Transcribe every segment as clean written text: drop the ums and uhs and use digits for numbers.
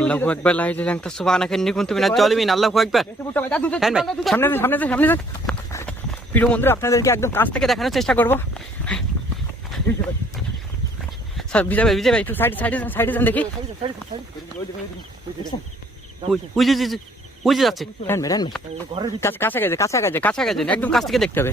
আল্লাহু আকবার লা ইলাহা ইল্লা আনতা সুবহানাকা ইন্নী কুনতু মিনাজ জালিমিন। আল্লাহু আকবার। সামনে যান। প্রিয় বন্ধুরা, আপনাদেরকে একদম কাছ থেকে দেখানোর চেষ্টা করবো। স্যার বিজয় ভাই একটু সাইডে যান দেখি। বুঝে যাচ্ছে। কাছাকাছি একদম কাছ থেকে দেখতে হবে।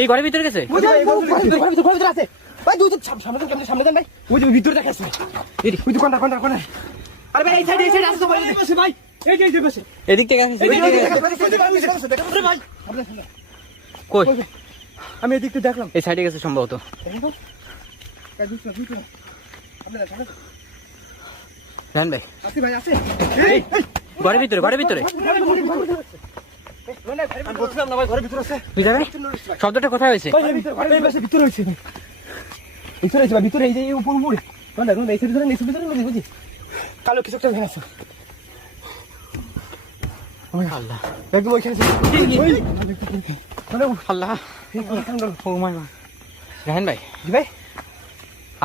এই ঘরের ভিতরে গেছে। এদিক থেকে আমি এদিক থেকে দেখলাম, এই সাইডে গেছে সম্ভবত। ঘরের ভিতরে শব্দটা কোথায় হয়েছে? কালো কিছু একটা ভেঙেছে।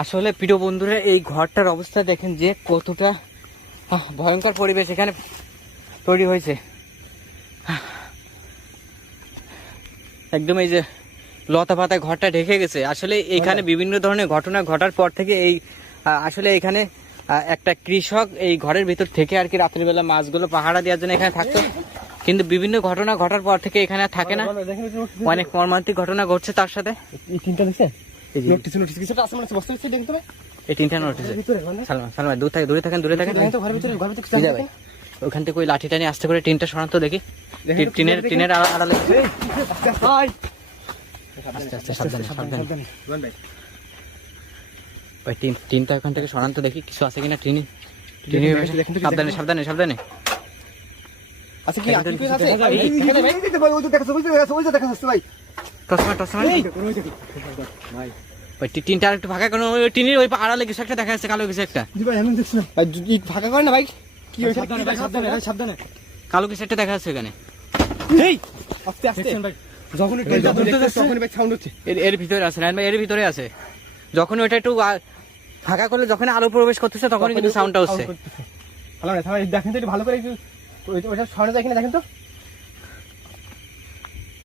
আসলে প্রিয় বন্ধুরা, এই ঘরটার অবস্থা দেখেন যে কতটা ভয়ঙ্কর পরিবেশ এখানে তৈরি হয়েছে। একদম এই যে লতা পাতায় ঘরটা ঢেকে গেছে। আসলে এখানে বিভিন্ন ধরনের ঘটনা ঘটার পর থেকে এই আসলে এখানে একটা কৃষক এই ঘরের ভিতর থেকে আর কি রাত্রিবেলা মাছগুলো পাহারা দেওয়ার জন্য এখানে থাকতো, কিন্তু বিভিন্ন ঘটনা ঘটার পর থেকে এখানে আর থাকে না। অনেক মর্মান্তিক ঘটনা ঘটছে তার সাথে। এই তিনটা নোটিস। সালমান দূরে থাকেন। ওখান থেকে ওই লাঠি টানি আস্তে করে টিনটা সরান্ত দেখি। টিনের আড়ালে টিনটা ওখান থেকে সরান্ত দেখি, কিছু আছে কিনা টিনে। সাবধানে। টিনটা একটু ফাঁকা করে, টিনের ওই আড়ালে কিছু একটা দেখা যাচ্ছে, কালো কিছু একটা। ফাঁকা করে না ভাই, কি সাবধানে। কালো কিছু একটা দেখা যাচ্ছে এখানে। এর ভিতরে আছে ভাই, এর ভিতরে আছে। যখন ওইটা একটু ফাঁকা করলে, যখন আলো প্রবেশ করতেছে, তখন কিন্তু সাউন্ডটা হচ্ছে। দেখেন তো ভালো করে, ওইটা সরানো যায় কিনা দেখেন তো।